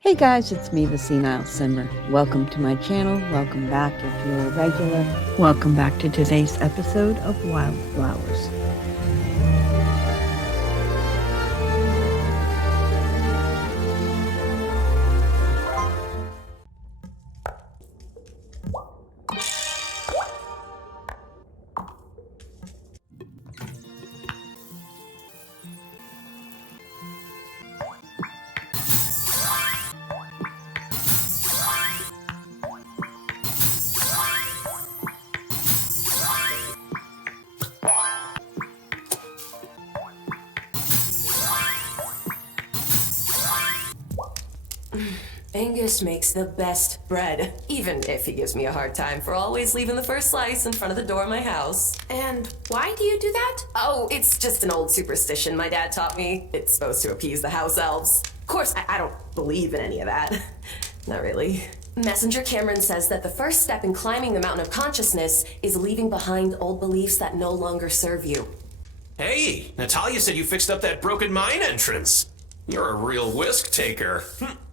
Hey guys, it's me, the SenileSimmer. Welcome to my channel. Welcome back if you're a regular. Welcome back to today's episode of Wylde Flowers. Angus makes the best bread, even if he gives me a hard time for always leaving the first slice in front of the door of my house. And why do you do that? Oh, it's just an old superstition my dad taught me. It's supposed to appease the house elves. Of course, I don't believe in any of that. Not really. Messenger Cameron says that the first step in climbing the mountain of consciousness is leaving behind old beliefs that no longer serve you. Hey, Natalia said you fixed up that broken mine entrance. You're a real whisk taker.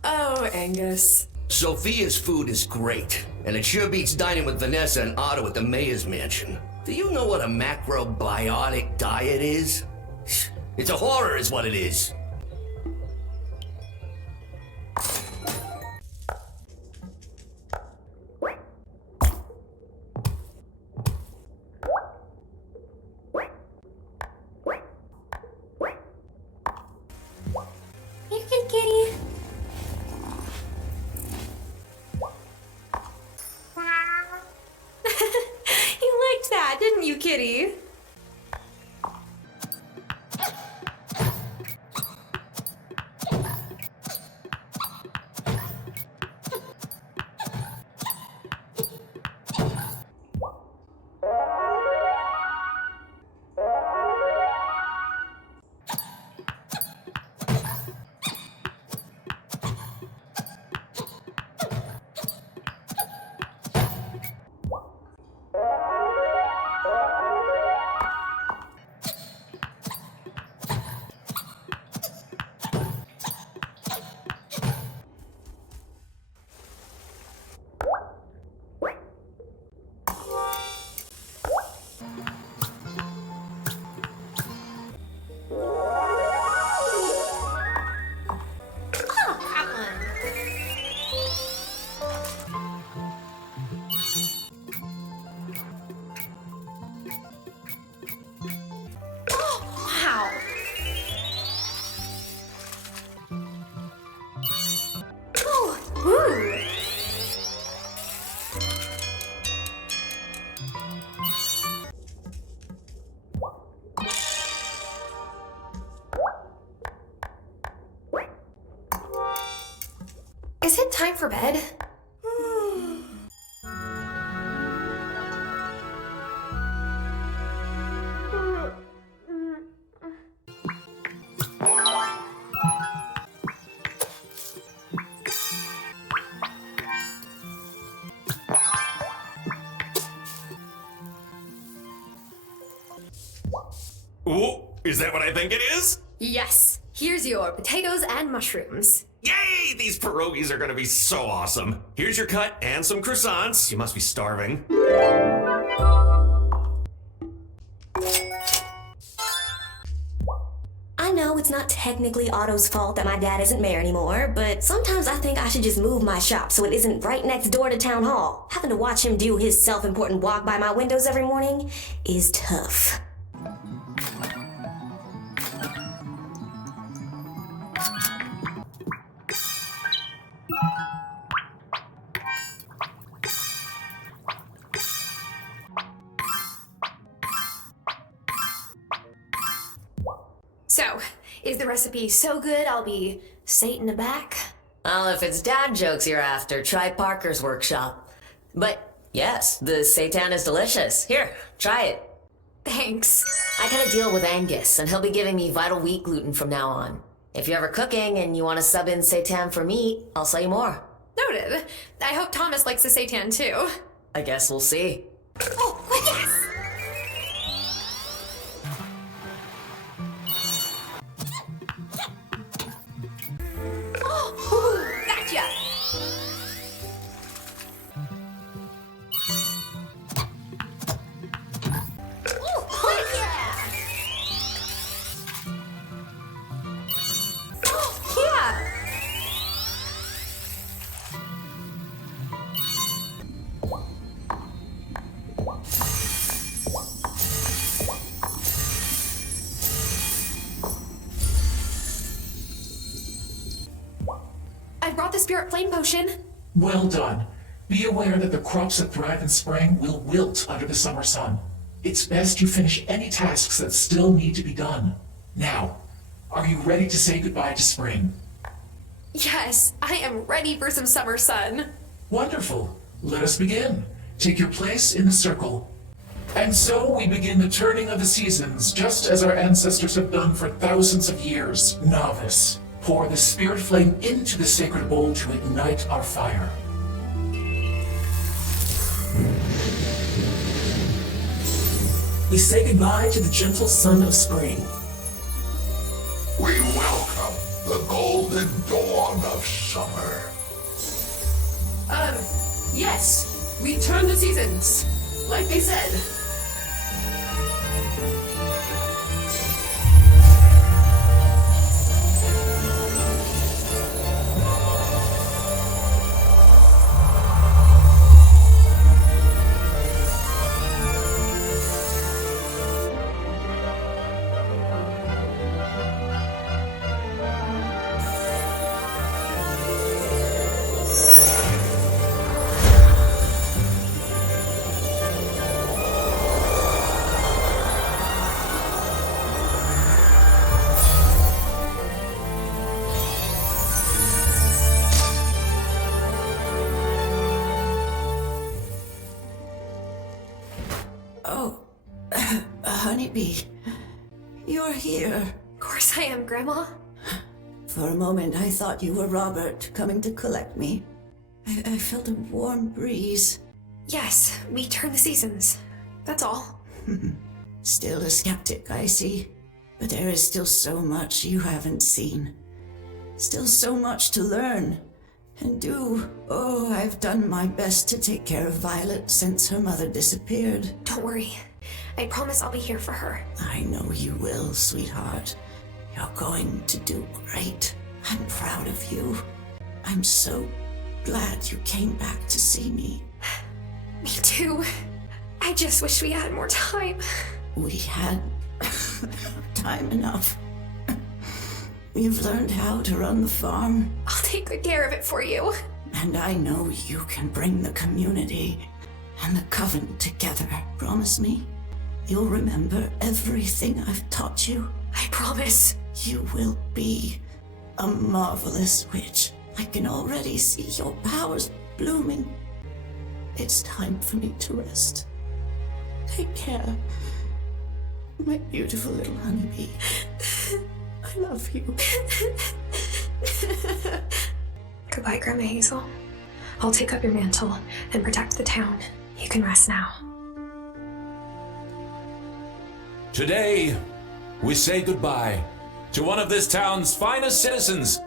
Oh, Angus. Sophia's food is great, and it sure beats dining with Vanessa and Otto at the mayor's mansion. Do you know what a macrobiotic diet is? It's a horror is what it is. You're good, kitty. You liked that, didn't you, kitty? Wow. Oh, ooh. Is it time for bed? Ooh, is that what I think it is? Yes. Here's your potatoes and mushrooms. Yay! These pierogies are gonna be so awesome. Here's your cut and some croissants. You must be starving. I know it's not technically Otto's fault that my dad isn't mayor anymore, but sometimes I think I should just move my shop so it isn't right next door to town hall. Having to watch him do his self-important walk by my windows every morning is tough. So, is the recipe so good I'll be Satan aback? Well, if it's dad jokes you're after, try Parker's workshop. But yes, the seitan is delicious. Here, try it. Thanks. I got a deal with Angus, and he'll be giving me vital wheat gluten from now on. If you're ever cooking and you want to sub in seitan for meat, I'll sell you more. Noted. I hope Thomas likes the seitan too. I guess we'll see. Oh, yes! Oh, ooh, that brought the spirit flame potion. Well done. Be aware that the crops that thrive in spring will wilt under the summer sun. It's best you finish any tasks that still need to be done. Now, are you ready to say goodbye to spring? Yes, I am ready for some summer sun. Wonderful. Let us begin. Take your place in the circle. And so we begin the turning of the seasons, just as our ancestors have done for thousands of years. Novice, pour the spirit flame into the sacred bowl to ignite our fire. We say goodbye to the gentle sun of spring. We welcome the golden dawn of summer. Yes. We turn the seasons, like they said. Honeybee, you're here. Of course I am, Grandma. For a moment, I thought you were Robert coming to collect me. I felt a warm breeze. Yes, we turn the seasons. That's all. Still a skeptic, I see. But there is still so much you haven't seen. Still so much to learn and do. Oh, I've done my best to take care of Violet since her mother disappeared. Don't worry. I promise I'll be here for her. I know you will, sweetheart. You're going to do great. I'm proud of you. I'm so glad you came back to see me. Me too. I just wish we had more time. We had time enough. We've learned how to run the farm. I'll take good care of it for you. And I know you can bring the community and the coven together. Promise me? You'll remember everything I've taught you. I promise. You will be a marvelous witch. I can already see your powers blooming. It's time for me to rest. Take care, my beautiful little honeybee. I love you. Goodbye, Grandma Hazel. I'll take up your mantle and protect the town. You can rest now. Today, we say goodbye to one of this town's finest citizens,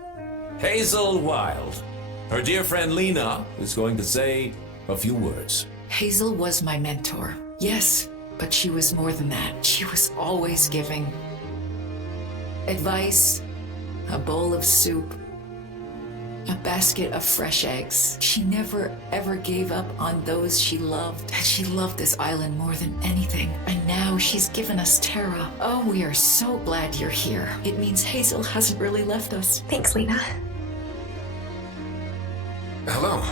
Hazel Wylde. Her dear friend Lena is going to say a few words. Hazel was my mentor. Yes, but she was more than that. She was always giving. Advice, a bowl of soup, a basket of fresh eggs. She never ever gave up on those she loved. And she loved this island more than anything. And now she's given us Terra. Oh, we are so glad you're here. It means Hazel hasn't really left us. Thanks, Lena. Hello.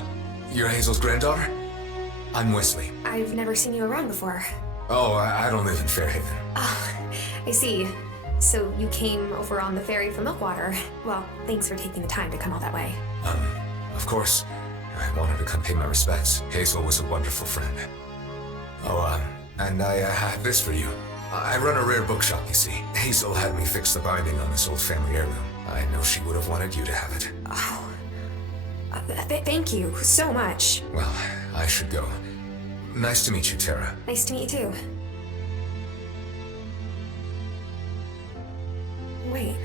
You're Hazel's granddaughter? I'm Wesley. I've never seen you around before. Oh, I don't live in Fairhaven. Oh, I see. So you came over on the ferry from Milkwater. Well, thanks for taking the time to come all that way. Of course. I wanted to come pay my respects. Hazel was a wonderful friend. Oh, and I have this for you. I run a rare bookshop, you see. Hazel had me fix the binding on this old family heirloom. I know she would have wanted you to have it. Oh, thank you so much. Well, I should go. Nice to meet you, Terra. Nice to meet you too. Wait,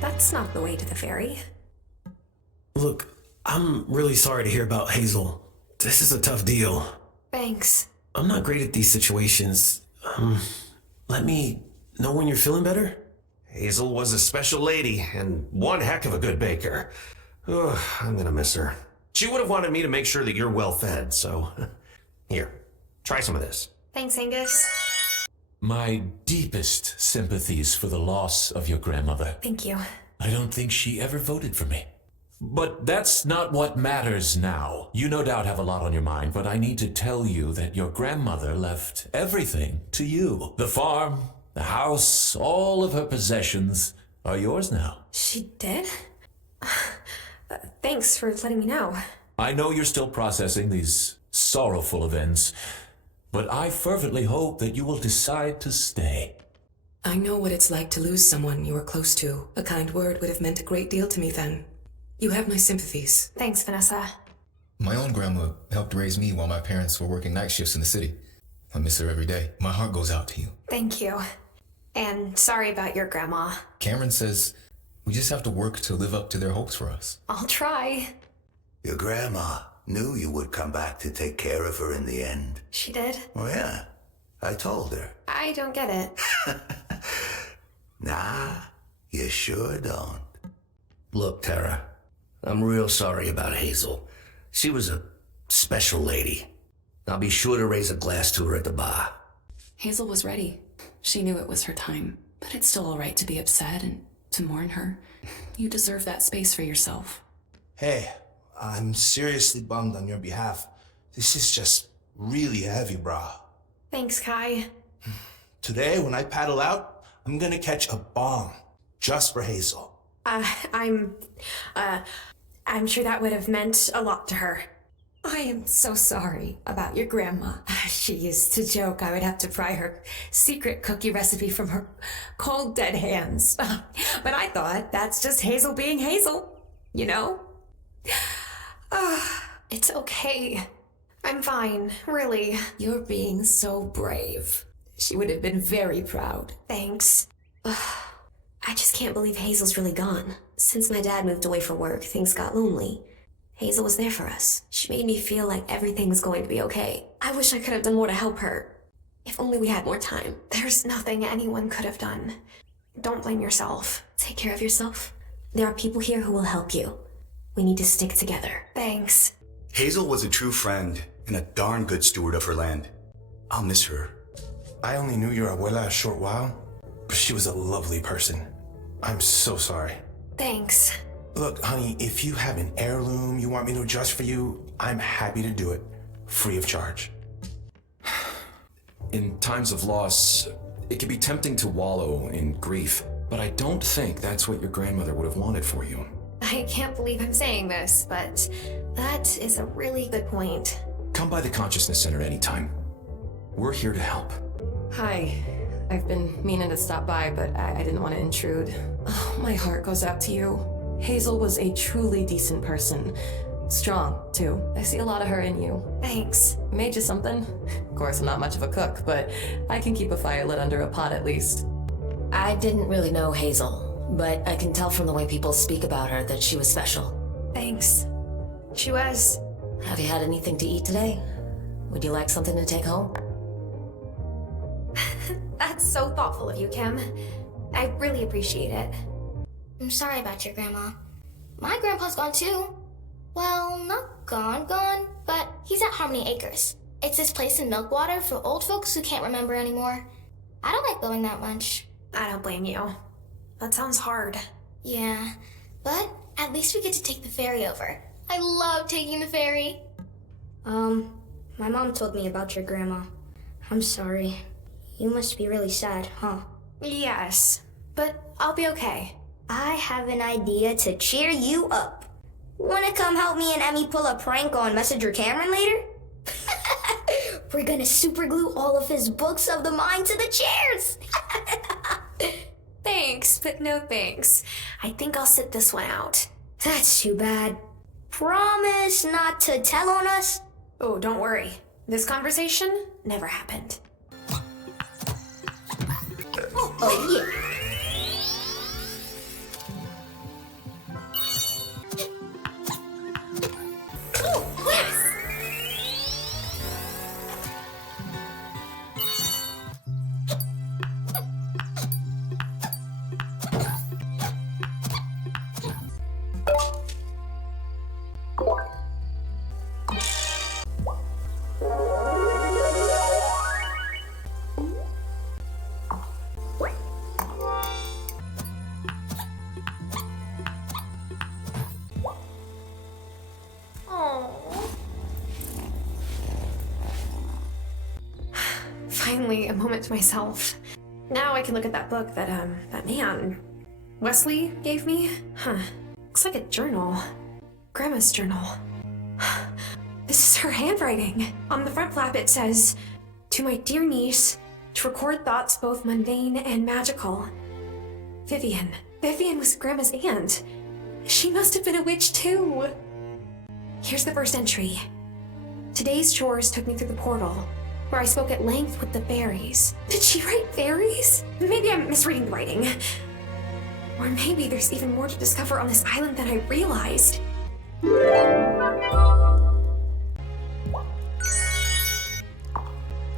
that's not the way to the ferry. Look, I'm really sorry to hear about Hazel. This is a tough deal. Thanks. I'm not great at these situations. Let me know when you're feeling better? Hazel was a special lady and one heck of a good baker. Ugh, I'm gonna miss her. She would have wanted me to make sure that you're well fed, so here, try some of this. Thanks, Angus. My deepest sympathies for the loss of your grandmother. Thank you. I don't think she ever voted for me. But that's not what matters now. You no doubt have a lot on your mind, but I need to tell you that your grandmother left everything to you. The farm, the house, all of her possessions are yours now. She did? Thanks for letting me know. I know you're still processing these sorrowful events, but I fervently hope that you will decide to stay. I know what it's like to lose someone you were close to. A kind word would have meant a great deal to me then. You have my sympathies. Thanks, Vanessa. My own grandma helped raise me while my parents were working night shifts in the city. I miss her every day. My heart goes out to you. Thank you. And sorry about your grandma. Cameron says we just have to work to live up to their hopes for us. I'll try. Your grandma knew you would come back to take care of her in the end. She did? Oh, yeah. I told her. I don't get it. Nah, you sure don't. Look, Tara, I'm real sorry about Hazel. She was a special lady. I'll be sure to raise a glass to her at the bar. Hazel was ready. She knew it was her time, but it's still all right to be upset and to mourn her. You deserve that space for yourself. Hey, I'm seriously bummed on your behalf. This is just really heavy, brah. Thanks, Kai. Today, when I paddle out, I'm gonna catch a bomb just for Hazel. I'm sure that would have meant a lot to her. I am so sorry about your grandma. She used to joke I would have to pry her secret cookie recipe from her cold, dead hands. But I thought that's just Hazel being Hazel, you know? It's okay. I'm fine, really. You're being so brave. She would have been very proud. Thanks. I just can't believe Hazel's really gone. Since my dad moved away for work, things got lonely. Hazel was there for us. She made me feel like everything was going to be okay. I wish I could have done more to help her. If only we had more time. There's nothing anyone could have done. Don't blame yourself. Take care of yourself. There are people here who will help you. We need to stick together. Thanks. Hazel was a true friend and a darn good steward of her land. I'll miss her. I only knew your abuela a short while, but she was a lovely person. I'm so sorry. Thanks. Look, honey, if you have an heirloom you want me to adjust for you, I'm happy to do it, free of charge. In times of loss, it can be tempting to wallow in grief, but I don't think that's what your grandmother would have wanted for you. I can't believe I'm saying this, but that is a really good point. Come by the Consciousness Center anytime. We're here to help. Hi. I've been meaning to stop by, but I didn't want to intrude. Oh, my heart goes out to you. Hazel was a truly decent person. Strong, too. I see a lot of her in you. Thanks. Made you something? Of course, I'm not much of a cook, but I can keep a fire lit under a pot at least. I didn't really know Hazel, but I can tell from the way people speak about her that she was special. Thanks. She was. Have you had anything to eat today? Would you like something to take home? That's so thoughtful of you, Kim. I really appreciate it. I'm sorry about your grandma. My grandpa's gone too. Well, not gone, but he's at Harmony Acres. It's this place in Milkwater for old folks who can't remember anymore. I don't like going that much. I don't blame you. That sounds hard. Yeah, but at least we get to take the ferry over. I love taking the ferry. My mom told me about your grandma. I'm sorry. You must be really sad, huh? Yes, but I'll be okay. I have an idea to cheer you up. Wanna come help me and Emmy pull a prank on Messenger Cameron later? We're gonna super glue all of his books of the mind to the chairs. Thanks, but no thanks. I think I'll sit this one out. That's too bad. Promise not to tell on us? Oh, don't worry. This conversation never happened. Oh yeah. Finally, a moment to myself. Now I can look at that book that man, Wesley gave me. Looks like a journal. Grandma's journal. This is her handwriting. On the front flap it says, "To my dear niece, to record thoughts both mundane and magical." Vivian. Vivian was Grandma's aunt. She must have been a witch too. Here's the first entry. Today's chores took me through the portal, where I spoke at length with the fairies. Did she write fairies? Maybe I'm misreading the writing. Or maybe there's even more to discover on this island than I realized.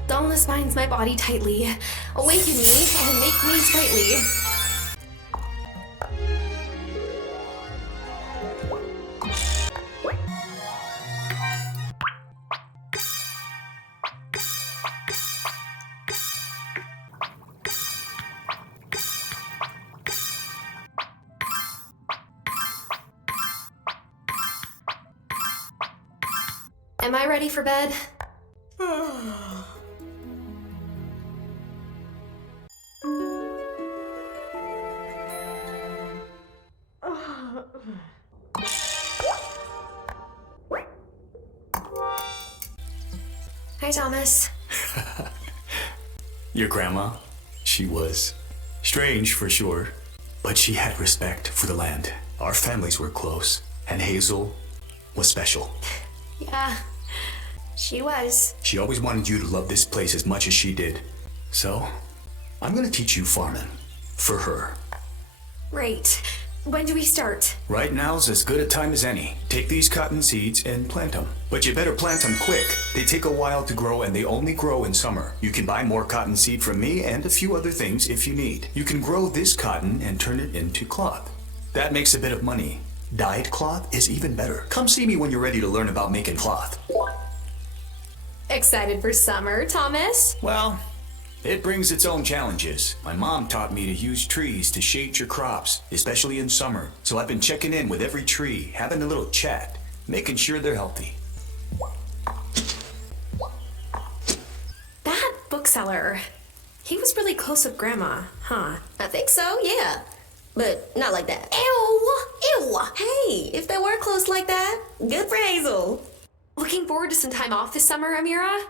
Dullness binds my body tightly. Awaken me and make me sprightly. Am I ready for bed? Hi, Thomas. Your grandma, she was strange for sure, but she had respect for the land. Our families were close, and Hazel was special. Yeah, she was. She always wanted you to love this place as much as she did. So, I'm gonna teach you farming. For her. Great. When do we start? Right now's as good a time as any. Take these cotton seeds and plant them. But you better plant them quick. They take a while to grow and they only grow in summer. You can buy more cotton seed from me and a few other things if you need. You can grow this cotton and turn it into cloth. That makes a bit of money. Dyed cloth is even better. Come see me when you're ready to learn about making cloth. Excited for summer, Thomas? Well, it brings its own challenges. My mom taught me to use trees to shade your crops, especially in summer. So I've been checking in with every tree, having a little chat, making sure they're healthy. That bookseller, he was really close with Grandma, huh? I think so, yeah. But not like that. Ew! Ew! Hey, if they were close like that, good for Hazel. Looking forward to some time off this summer, Amira?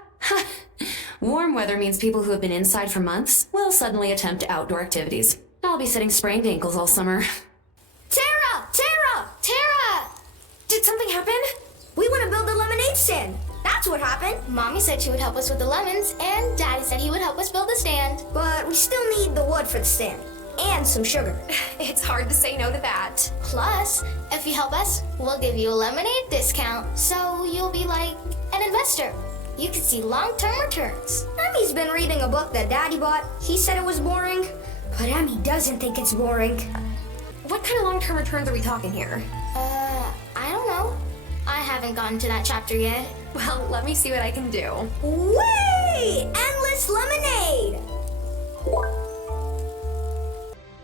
Warm weather means people who have been inside for months will suddenly attempt outdoor activities. I'll be sitting sprained ankles all summer. Tara! Tara! Tara! Did something happen? We want to build a lemonade stand. That's what happened. Mommy said she would help us with the lemons, and Daddy said he would help us build the stand. But we still need the wood for the stand. And some sugar. It's hard to say no to that. Plus, if you help us, we'll give you a lemonade discount. So you'll be like an investor. You can see long-term returns. Emmy's been reading a book that Daddy bought. He said it was boring, but Emmy doesn't think it's boring. What kind of long-term returns are we talking here? I don't know. I haven't gotten to that chapter yet. Well, let me see what I can do. Whee! Endless lemonade!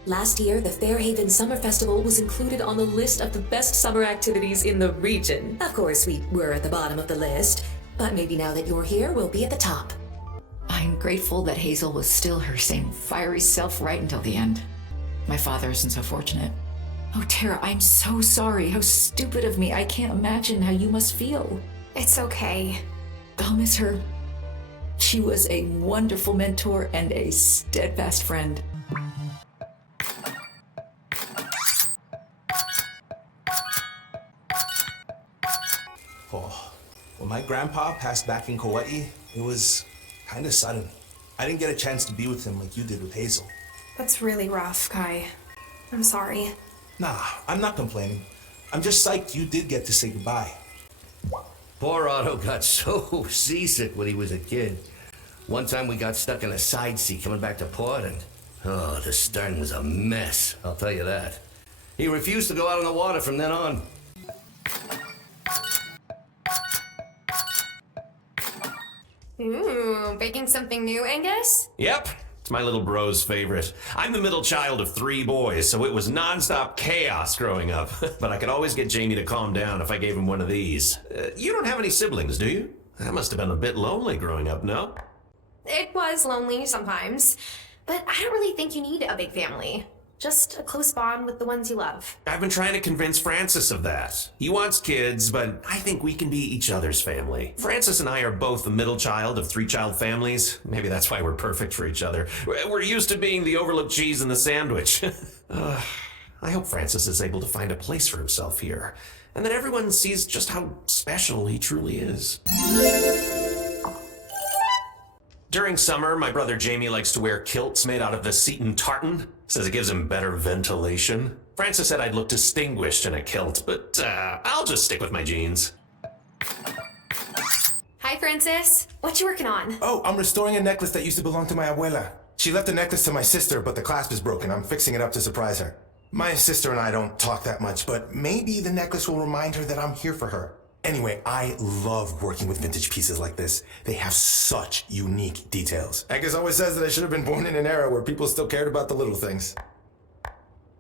Last year, the Fairhaven Summer Festival was included on the list of the best summer activities in the region. Of course, we were at the bottom of the list, but maybe now that you're here, we'll be at the top. I'm grateful that Hazel was still her same fiery self right until the end. My father isn't so fortunate. Oh, Tara, I'm so sorry. How stupid of me. I can't imagine how you must feel. It's okay. I'll miss her. She was a wonderful mentor and a steadfast friend. Oh, when my grandpa passed back in Kauai, it was kind of sudden. I didn't get a chance to be with him like you did with Hazel. That's really rough, Kai. I'm sorry. Nah, I'm not complaining. I'm just psyched you did get to say goodbye. Poor Otto got so seasick when he was a kid. One time we got stuck in a side seat coming back to port, and oh, the stern was a mess, I'll tell you that. He refused to go out on the water from then on. Ooh, baking something new, Angus? Yep, it's my little bro's favorite. I'm the middle child of 3 boys, so it was nonstop chaos growing up. But I could always get Jamie to calm down if I gave him one of these. You don't have any siblings, do you? That must have been a bit lonely growing up, no? It was lonely sometimes, but I don't really think you need a big family. Just a close bond with the ones you love. I've been trying to convince Francis of that. He wants kids, but I think we can be each other's family. Francis and I are both the middle child of 3-child families. Maybe that's why we're perfect for each other. We're used to being the overlooked cheese in the sandwich. I hope Francis is able to find a place for himself here, and that everyone sees just how special he truly is. During summer, my brother Jamie likes to wear kilts made out of the Seton tartan. Says it gives him better ventilation. Francis said I'd look distinguished in a kilt, but I'll just stick with my jeans. Hi, Francis. What you working on? Oh, I'm restoring a necklace that used to belong to my abuela. She left the necklace to my sister, but the clasp is broken. I'm fixing it up to surprise her. My sister and I don't talk that much, but maybe the necklace will remind her that I'm here for her. Anyway, I love working with vintage pieces like this. They have such unique details. Angus always says that I should have been born in an era where people still cared about the little things.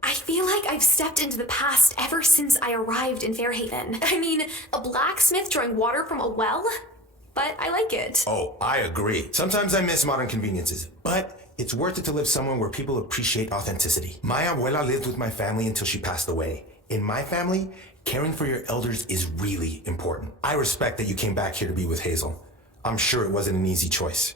I feel like I've stepped into the past ever since I arrived in Fairhaven. I mean, a blacksmith drawing water from a well? But I like it. Oh, I agree. Sometimes I miss modern conveniences, but it's worth it to live somewhere where people appreciate authenticity. My abuela lived with my family until she passed away. In my family, caring for your elders is really important. I respect that you came back here to be with Hazel. I'm sure it wasn't an easy choice.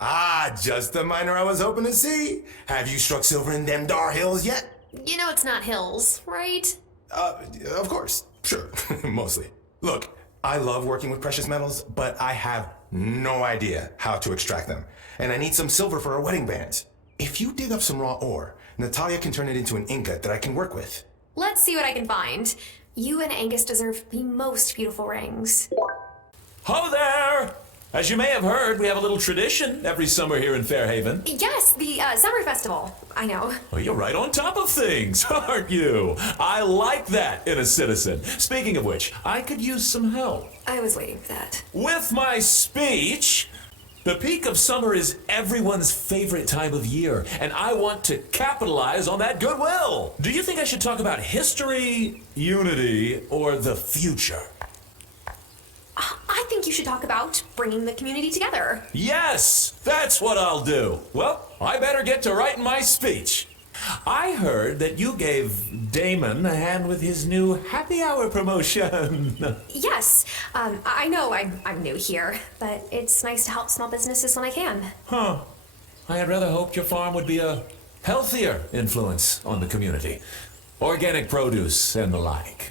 Ah, just the miner I was hoping to see. Have you struck silver in them Dar Hills yet? You know it's not hills, right? Of course. Sure. Mostly. Look, I love working with precious metals, but I have no idea how to extract them. And I need some silver for our wedding bands. If you dig up some raw ore, Natalia can turn it into an ingot that I can work with. Let's see what I can find. You and Angus deserve the most beautiful rings. Ho there! As you may have heard, we have a little tradition every summer here in Fairhaven. Yes, the summer festival. I know. Well, you're right on top of things, aren't you? I like that in a citizen. Speaking of which, I could use some help. I was waiting for that. With my speech, the peak of summer is everyone's favorite time of year, and I want to capitalize on that goodwill. Do you think I should talk about history, unity, or the future? I think you should talk about bringing the community together. Yes, that's what I'll do. Well, I better get to writing my speech. I heard that you gave Damon a hand with his new happy hour promotion. Yes, I know I'm new here, but it's nice to help small businesses when I can. Huh. I had rather hoped your farm would be a healthier influence on the community. Organic produce and the like.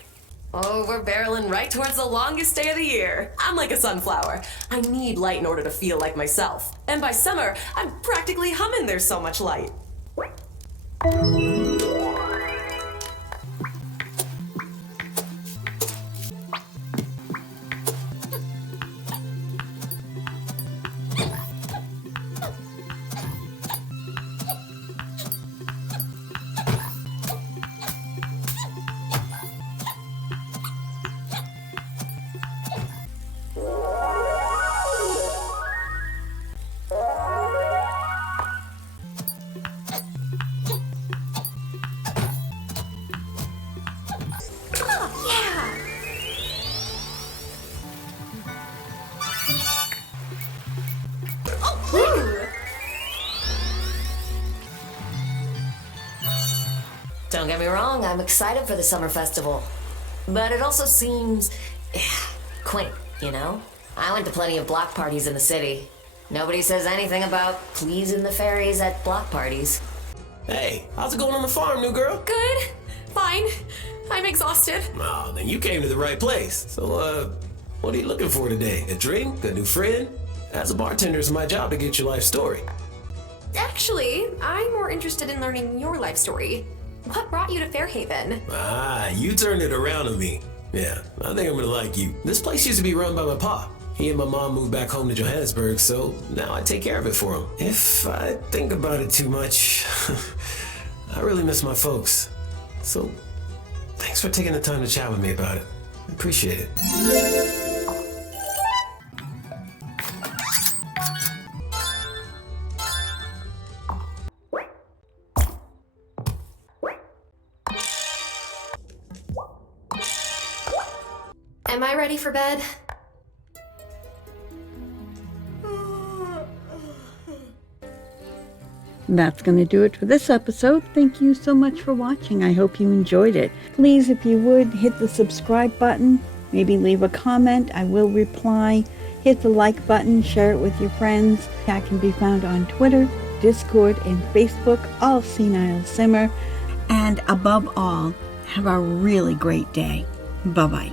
Oh, we're barreling right towards the longest day of the year. I'm like a sunflower. I need light in order to feel like myself. And by summer, I'm practically humming there's so much light. Don't get me wrong, I'm excited for the summer festival. But it also seems quaint, you know? I went to plenty of block parties in the city. Nobody says anything about pleasing the fairies at block parties. Hey, how's it going on the farm, new girl? Good. Fine. I'm exhausted. Oh, then you came to the right place. So, what are you looking for today? A drink? A new friend? As a bartender, it's my job to get your life story. Actually, I'm more interested in learning your life story. What brought you to Fairhaven? Ah, you turned it around on me. Yeah, I think I'm gonna like you. This place used to be run by my pa. He and my mom moved back home to Johannesburg, so now I take care of it for him. If I think about it too much, I really miss my folks. So, thanks for taking the time to chat with me about it. I appreciate it. Am I ready for bed? That's going to do it for this episode. Thank you so much for watching. I hope you enjoyed it. Please, if you would, hit the subscribe button. Maybe leave a comment. I will reply. Hit the like button. Share it with your friends. I can be found on Twitter, Discord, and Facebook, all SenileSimmer. And above all, have a really great day. Bye-bye.